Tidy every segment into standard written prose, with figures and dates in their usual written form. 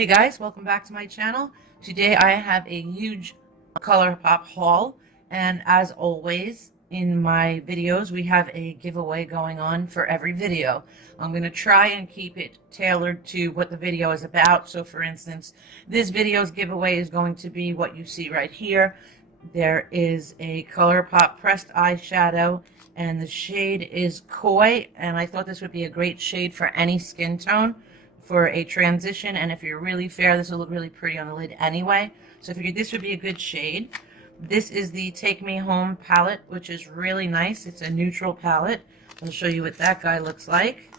Hey guys, welcome back to my channel. Today I have a huge Colourpop haul, and as always in my videos we have a giveaway going on for every video. I'm going to try and keep it tailored to what the video is about. So for instance, this video's giveaway is going to be what you see right here. There is a Colourpop pressed eyeshadow and the shade is Koi, and I thought this would be a great shade for any skin tone for a transition, and if you're really fair, this will look really pretty on the lid anyway. So I figured this would be a good shade. This is the Take Me Home palette, which is really nice. It's a neutral palette. I'll show you what that guy looks like.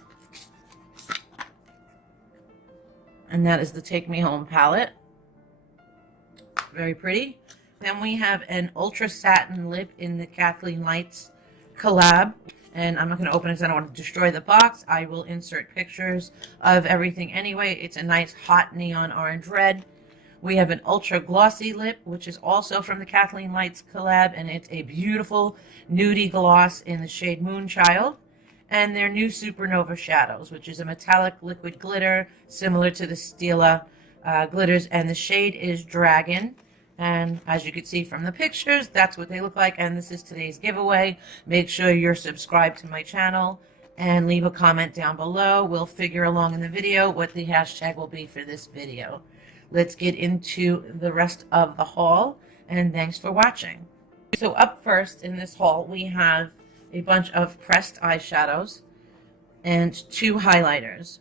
And that is the Take Me Home palette. Very pretty. Then we have an Ultra Satin Lip in the Kathleen Lights collab. And I'm not going to open it because I don't want to destroy the box. I will insert pictures of everything anyway. It's a nice hot neon orange red. We have an ultra glossy lip, which is also from the Kathleen Lights collab, and it's a beautiful nudie gloss in the shade Moonchild. And their new Supernova shadows, which is a metallic liquid glitter similar to the Stila glitters, and the shade is Dragon. And as you can see from the pictures, that's what they look like. And this is today's giveaway. Make sure you're subscribed to my channel and leave a comment down below. We'll figure along in the video what the hashtag will be for this video. Let's get into the rest of the haul, and thanks for watching. So up first in this haul, we have a bunch of pressed eyeshadows and 2 highlighters.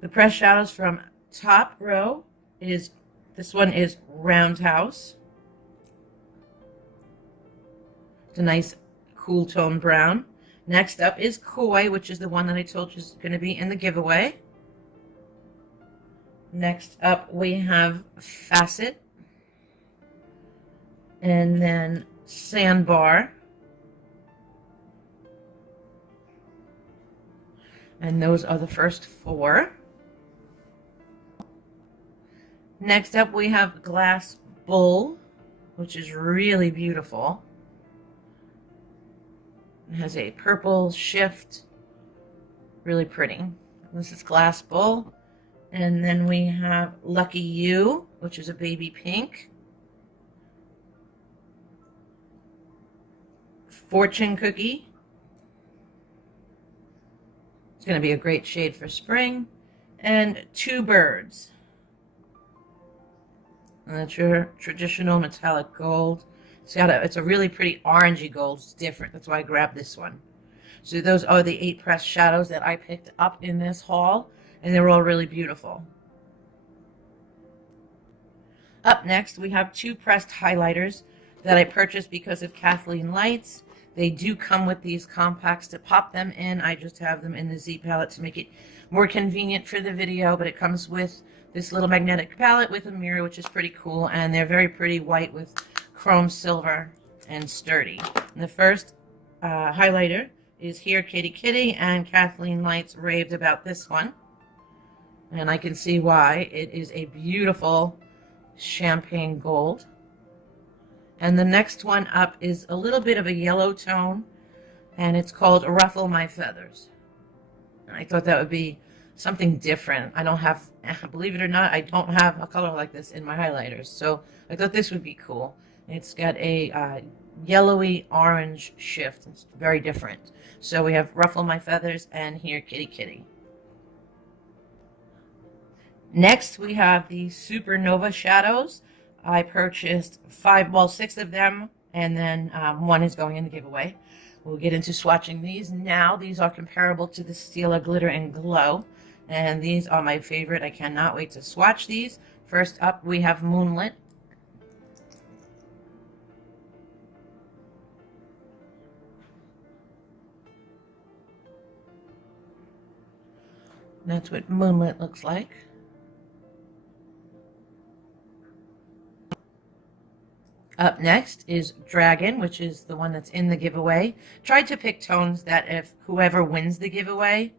The pressed shadows from top row is this one is Roundhouse. It's a nice cool tone brown. Next up is Koi, which is the one that I told you is going to be in the giveaway. Next up we have Facet. And then Sandbar. And those are the first 4. Next up we have Glass Bull, which is really beautiful. It has a purple shift, really pretty. This is Glass Bull. And then we have Lucky You, which is a baby pink. Fortune Cookie. It's going to be a great shade for spring. And Two Birds. And that's your traditional metallic gold. It's a really pretty orangey gold. It's different. That's why I grabbed this one. So those are the 8 pressed shadows that I picked up in this haul, and they're all really beautiful. Up next, we have 2 pressed highlighters that I purchased because of Kathleen Lights. They do come with these compacts to pop them in. I just have them in the Z palette to make it more convenient for the video, but it comes with this little magnetic palette with a mirror, which is pretty cool, and they're very pretty white with chrome silver and sturdy. And the first highlighter is Here Kitty Kitty, and Kathleen Lights raved about this one, and I can see why. It is a beautiful champagne gold. And the next one up is a little bit of a yellow tone, and it's called Ruffle My Feathers. And I thought that would be something different. I don't have, believe it or not, I don't have a color like this in my highlighters. So I thought this would be cool. It's got a yellowy orange shift. It's very different. So we have Ruffle My Feathers and Here Kitty Kitty. Next we have the Supernova shadows. I purchased 6 of them, and then 1 is going in the giveaway. We'll get into swatching these now. These are comparable to the Stila Glitter and Glow, and these are my favorite. I cannot wait to swatch these. First up, we have Moonlit. That's what Moonlit looks like. Up next is Dragon, which is the one that's in the giveaway. Tried to pick tones that if whoever wins the giveaway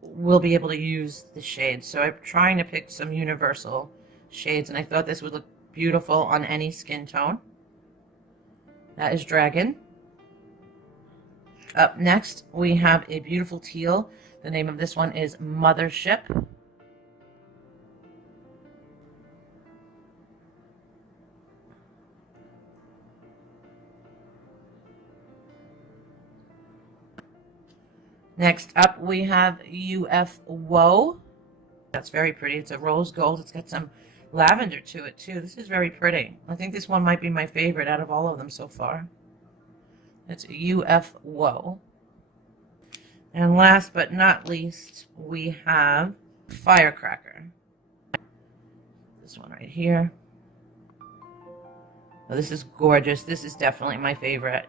will be able to use the shades. So I'm trying to pick some universal shades, and I thought this would look beautiful on any skin tone. That is Dragon. Up next, we have a beautiful teal. The name of this one is Mothership. Next up, we have UFO. That's very pretty. It's a rose gold. It's got some lavender to it, too. This is very pretty. I think this one might be my favorite out of all of them so far. It's UFO. And last but not least, we have Firecracker. This one right here. Oh, this is gorgeous. This is definitely my favorite.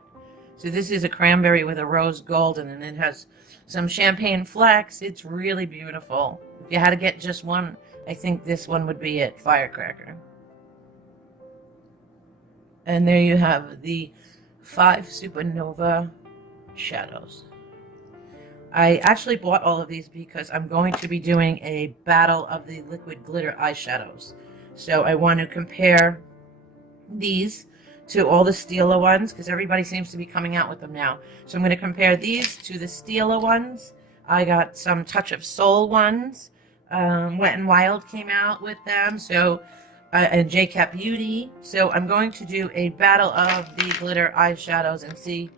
So this is a cranberry with a rose gold, and then it has some champagne flecks. It's really beautiful. If you had to get just one, I think this one would be it, Firecracker. And there you have the 5 Supernova shadows. I actually bought all of these because I'm going to be doing a battle of the liquid glitter eyeshadows. So I want to compare these to all the Stila ones, because everybody seems to be coming out with them now. So I'm going to compare these to the Stila ones. I got some Touch of Soul ones. Wet n Wild came out with them. So and JCat Beauty. So I'm going to do a battle of the glitter eyeshadows and see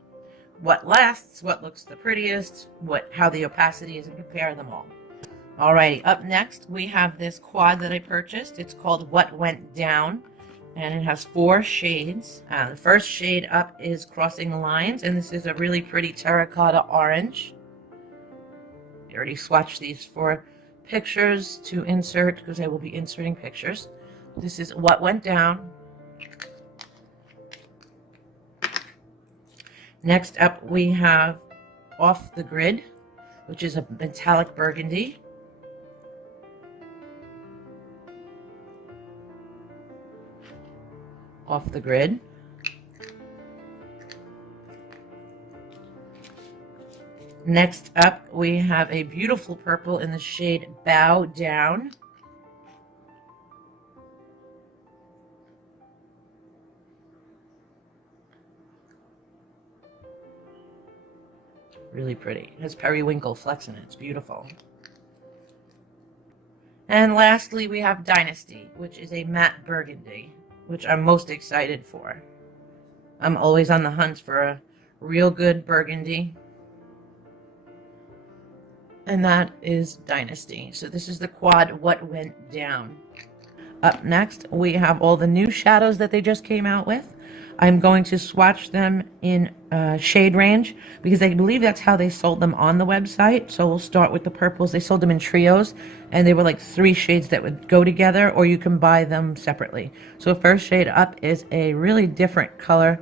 what lasts, what looks the prettiest, how the opacity is, and compare them all. Alrighty, up next we have this quad that I purchased. It's called What Went Down, and it has 4 shades. The first shade up is Crossing the Lines, and this is a really pretty terracotta orange. I already swatched these for pictures to insert, because I will be inserting pictures. This is What Went Down. Next up we have Off the Grid, which is a metallic burgundy. Off the Grid. Next up we have a beautiful purple in the shade Bow Down. Really pretty. It has periwinkle flecks in it. It's beautiful. And lastly, we have Dynasty, which is a matte burgundy, which I'm most excited for. I'm always on the hunt for a real good burgundy. And that is Dynasty. So this is the quad What Went Down. Up next, we have all the new shadows that they just came out with. I'm going to swatch them in shade range, because I believe that's how they sold them on the website. So we'll start with the purples. They sold them in trios, and they were like 3 shades that would go together, or you can buy them separately. So first shade up is a really different color.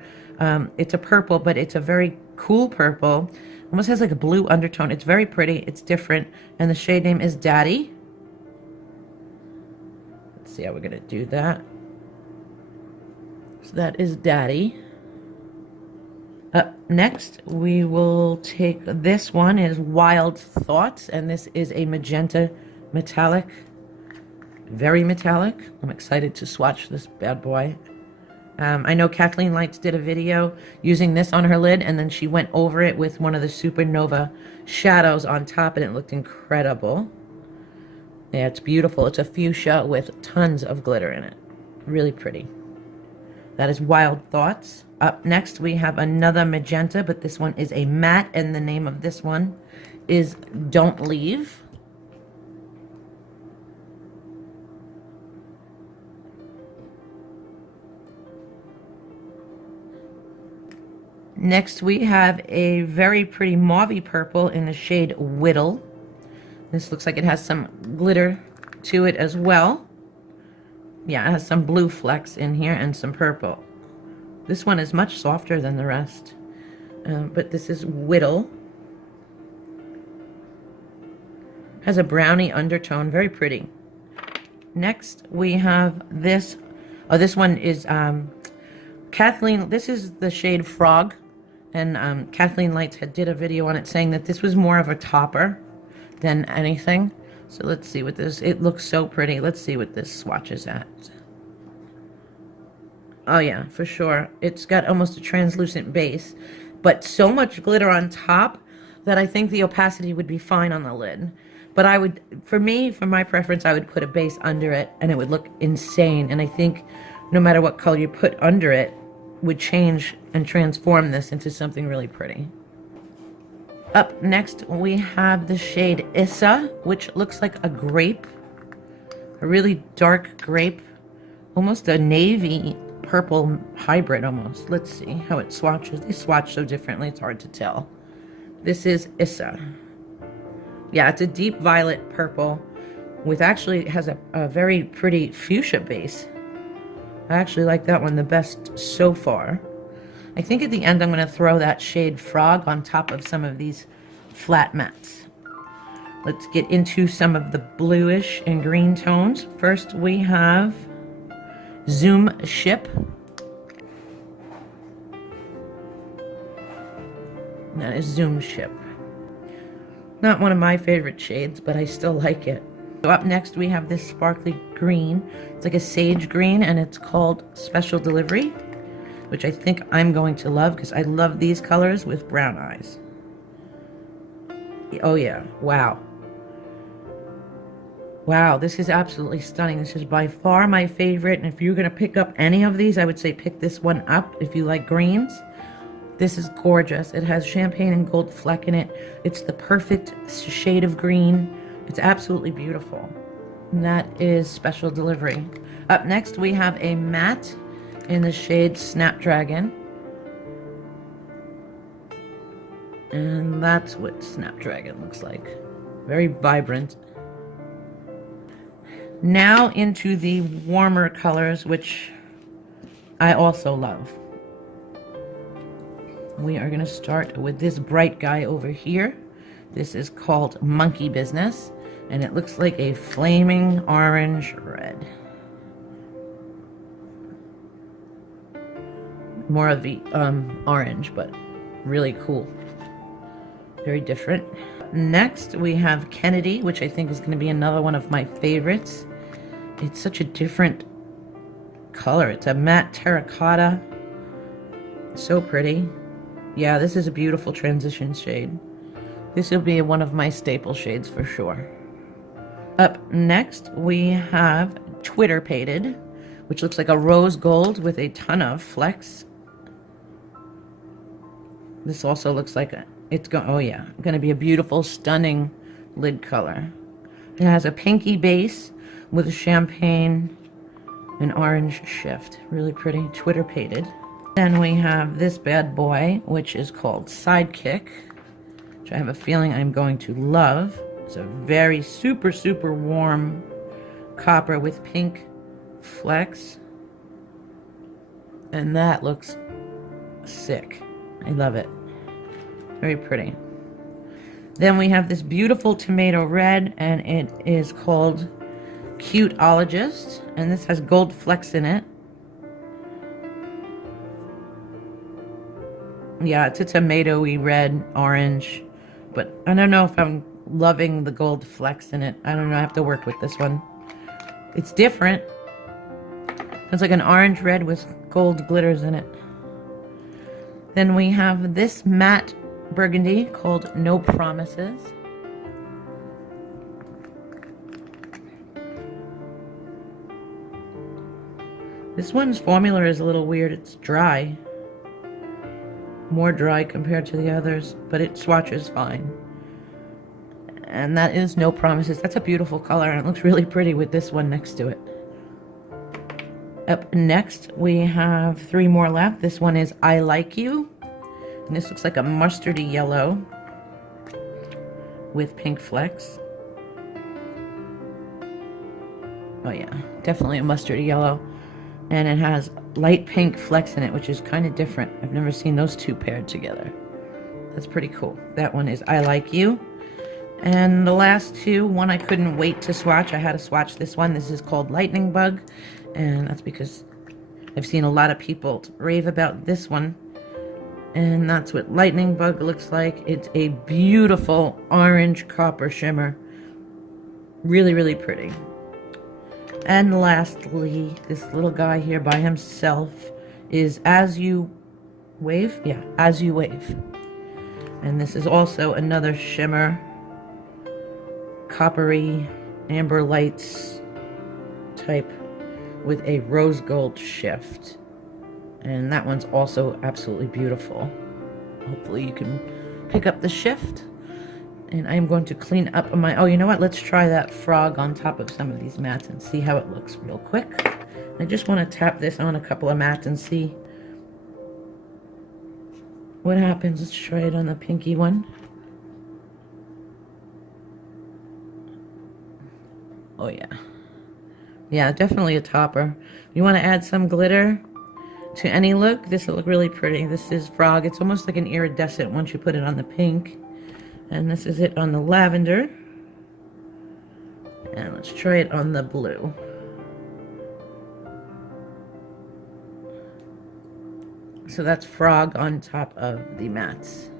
It's a purple, but it's a very cool purple. Almost has like a blue undertone. It's very pretty. It's different. And the shade name is Daddy. Let's see how we're going to do that. So that is Daddy. Up next, we will take this one is Wild Thoughts, and this is a magenta metallic. Very metallic. I'm excited to swatch this bad boy. I know Kathleen Lights did a video using this on her lid, and then she went over it with one of the Supernova shadows on top, and it looked incredible. Yeah, it's beautiful. It's a fuchsia with tons of glitter in it. Really pretty. That is Wild Thoughts. Up next, we have another magenta, but this one is a matte, and the name of this one is Don't Leave. Next, we have a very pretty mauvey purple in the shade Whittle. This looks like it has some glitter to it as well. Yeah, it has some blue flecks in here and some purple. This one is much softer than the rest. But this is Whittle. Has a brownie undertone, very pretty. Next, we have this. Oh, this one is Kathleen. This is the shade Frog. And Kathleen Lights did a video on it saying that this was more of a topper than anything. So let's see what this, it looks so pretty. Let's see what this swatch is at. Oh yeah, for sure. It's got almost a translucent base, but so much glitter on top that I think the opacity would be fine on the lid. But I would, for me, for my preference, I would put a base under it and it would look insane. And I think no matter what color you put under it would change and transform this into something really pretty. Up next, we have the shade Issa, which looks like a grape, a really dark grape, almost a navy purple hybrid almost. Let's see how it swatches. They swatch so differently, it's hard to tell. This is Issa. Yeah, it's a deep violet purple with actually, it has a very pretty fuchsia base. I actually like that one the best so far. I think at the end I'm going to throw that shade Frog on top of some of these flat mattes. Let's get into some of the bluish and green tones. First we have Zoom Ship. That is Zoom Ship. Not one of my favorite shades, but I still like it. So up next we have this sparkly green. It's like a sage green and it's called Special Delivery, which I think I'm going to love because I love these colors with brown eyes. Oh yeah, wow. Wow, this is absolutely stunning. This is by far my favorite, and if you're gonna pick up any of these, I would say pick this one up if you like greens. This is gorgeous. It has champagne and gold fleck in it. It's the perfect shade of green. It's absolutely beautiful. And that is Special Delivery. Up next, we have a matte in the shade Snapdragon. And that's what Snapdragon looks like. Very vibrant. Now into the warmer colors, which I also love. We are going to start with this bright guy over here. This is called Monkey Business, and it looks like a flaming orange red. More of the orange, but really cool. Very different. Next, we have Kennedy, which I think is going to be another one of my favorites. It's such a different color. It's a matte terracotta. So pretty. Yeah, this is a beautiful transition shade. This will be one of my staple shades for sure. Up next, we have Twitter Pated, which looks like a rose gold with a ton of flecks. This also looks like going to be a beautiful, stunning lid color. It has a pinky base with a champagne and orange shift. Really pretty, Twitter Pated. Then we have this bad boy, which is called Sidekick, which I have a feeling I'm going to love. It's a very super, super warm copper with pink flecks. And that looks sick. I love it. Very pretty. Then we have this beautiful tomato red, and it is called Cuteologist, and this has gold flecks in it. Yeah, it's a tomatoey red, orange, but I don't know if I'm loving the gold flecks in it. I don't know, I have to work with this one. It's different. It's like an orange red with gold glitters in it. Then we have this matte burgundy called No Promises. This one's formula is a little weird. It's dry. More dry compared to the others, but it swatches fine. And that is No Promises. That's a beautiful color, and it looks really pretty with this one next to it. Up next, we have 3 more left. This one is I Like You. And this looks like a mustardy yellow with pink flecks. Oh yeah, definitely a mustardy yellow. And it has light pink flecks in it, which is kind of different. I've never seen those two paired together. That's pretty cool. That one is I Like You. And the last two, one I couldn't wait to swatch. I had to swatch this one. This is called Lightning Bug. And that's because I've seen a lot of people rave about this one. And that's what Lightning Bug looks like. It's a beautiful orange copper shimmer. Really, really pretty. And lastly, this little guy here by himself is As You Wave. Yeah, As You Wave. And this is also another shimmer. Coppery, amber lights type with a rose gold shift. And that one's also absolutely beautiful. Hopefully you can pick up the shift. And I'm going to clean up my, oh, you know what? Let's try that frog on top of some of these mats and see how it looks real quick. I just want to tap this on a couple of mats and see what happens. Let's try it on the pinky one. Oh yeah. Yeah, definitely a topper. You want to add some glitter to any look. This will look really pretty. This is frog. It's almost like an iridescent once you put it on the pink. And this is it on the lavender. And let's try it on the blue. So that's frog on top of the mats.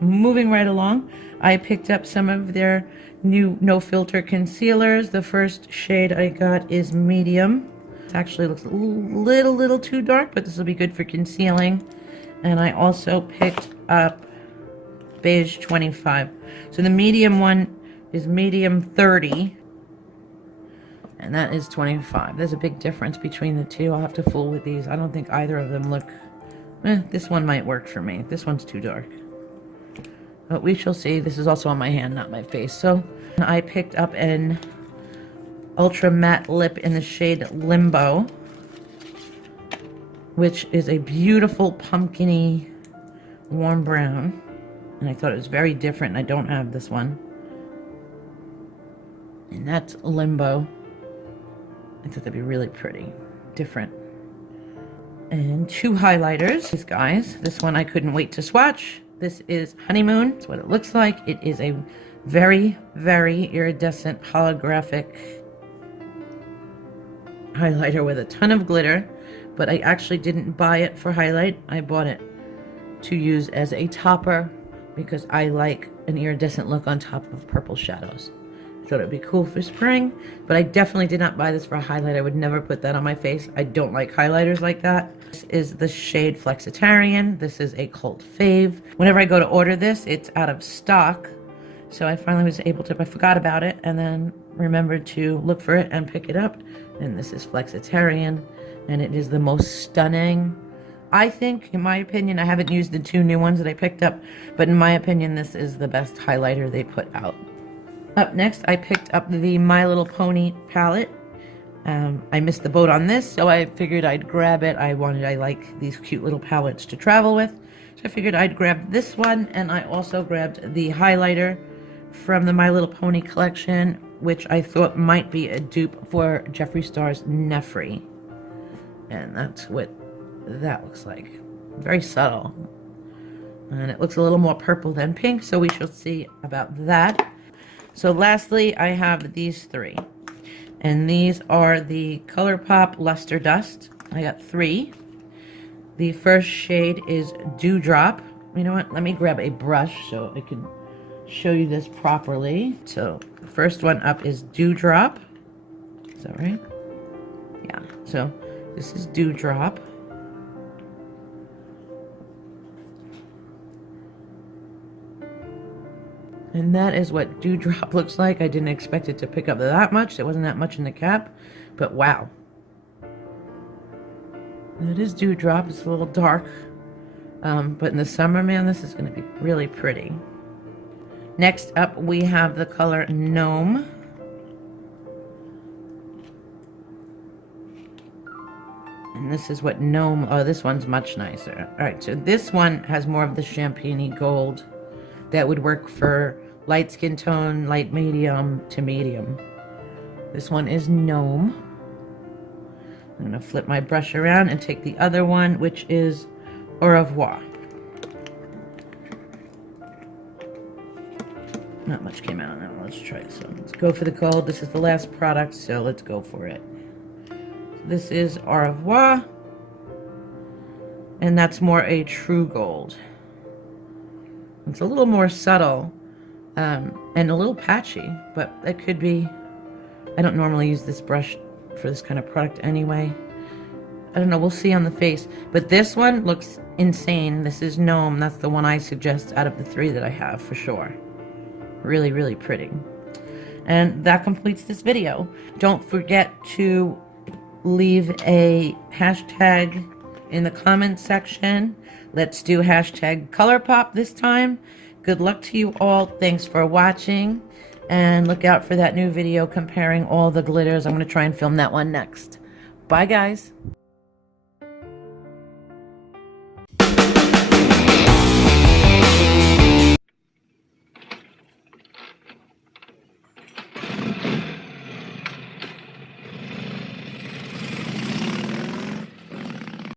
Moving right along, I picked up some of their new no filter concealers. The first shade I got is medium. It actually looks a little too dark, but this will be good for concealing. And I also picked up beige 25. So the medium one is medium 30. And that is 25. There's a big difference between the two. I'll have to fool with these. I don't think either of them look... this one might work for me. This one's too dark. But we shall see. This is also on my hand, not my face. So I picked up an ultra matte lip in the shade Limbo, which is a beautiful pumpkin-y warm brown. And I thought it was very different. I don't have this one. And that's Limbo. I thought that'd be really pretty. Different. And two highlighters. These guys. This one I couldn't wait to swatch. This is Honeymoon. That's what it looks like. It is a very, very iridescent holographic highlighter with a ton of glitter. But I actually didn't buy it for highlight. I bought it to use as a topper because I like an iridescent look on top of purple shadows. I thought it would be cool for spring, but I definitely did not buy this for a highlight. I would never put that on my face. I don't like highlighters like that. This is the shade Flexitarian. This is a cult fave. Whenever I go to order this, it's out of stock. So I finally was able to, I forgot about it and then remembered to look for it and pick it up. And this is Flexitarian, and it is the most stunning. I think, in my opinion, I haven't used the two new ones that I picked up, but in my opinion, this is the best highlighter they put out. Up next, I picked up the My Little Pony palette. I missed the boat on this, so I figured I'd grab it. I like these cute little palettes to travel with, so I figured I'd grab this one, and I also grabbed the highlighter from the My Little Pony collection, which I thought might be a dupe for Jeffree Star's Nefri. And that's what that looks like. Very subtle. And it looks a little more purple than pink, so we shall see about that. So lastly, I have these three. And these are the Colourpop Luster Dust. I got three. The first shade is Dewdrop. You know what? Let me grab a brush so I can show you this properly. So the first one up is Dewdrop. Is that right? Yeah. So this is Dewdrop. And that is what Dewdrop looks like. I didn't expect it to pick up that much. There wasn't that much in the cap, but wow. It is Dewdrop. It's a little dark. But in the summer, man, this is going to be really pretty. Next up, we have the color Gnome. And this is what Gnome, oh, this one's much nicer. All right, so this one has more of the champagne-y gold that would work for light skin tone, light medium to medium. This one is Gnome. I'm going to flip my brush around and take the other one, which is Au Revoir. Not much came out on that one. Let's try this one. Let's go for the gold. This is the last product, so let's go for it. So this is Au Revoir. And that's more a true gold. It's a little more subtle and a little patchy, but it could be. I don't normally use this brush for this kind of product anyway. I don't know, we'll see on the face. But this one looks insane. This is Gnome. That's the one I suggest out of the three that I have for sure. Really, really pretty. And that completes this video. Don't forget to leave a hashtag in the comments section. Let's do hashtag Colourpop this time. Good luck to you all. Thanks for watching. And look out for that new video comparing all the glitters. I'm going to try and film that one next. Bye, guys.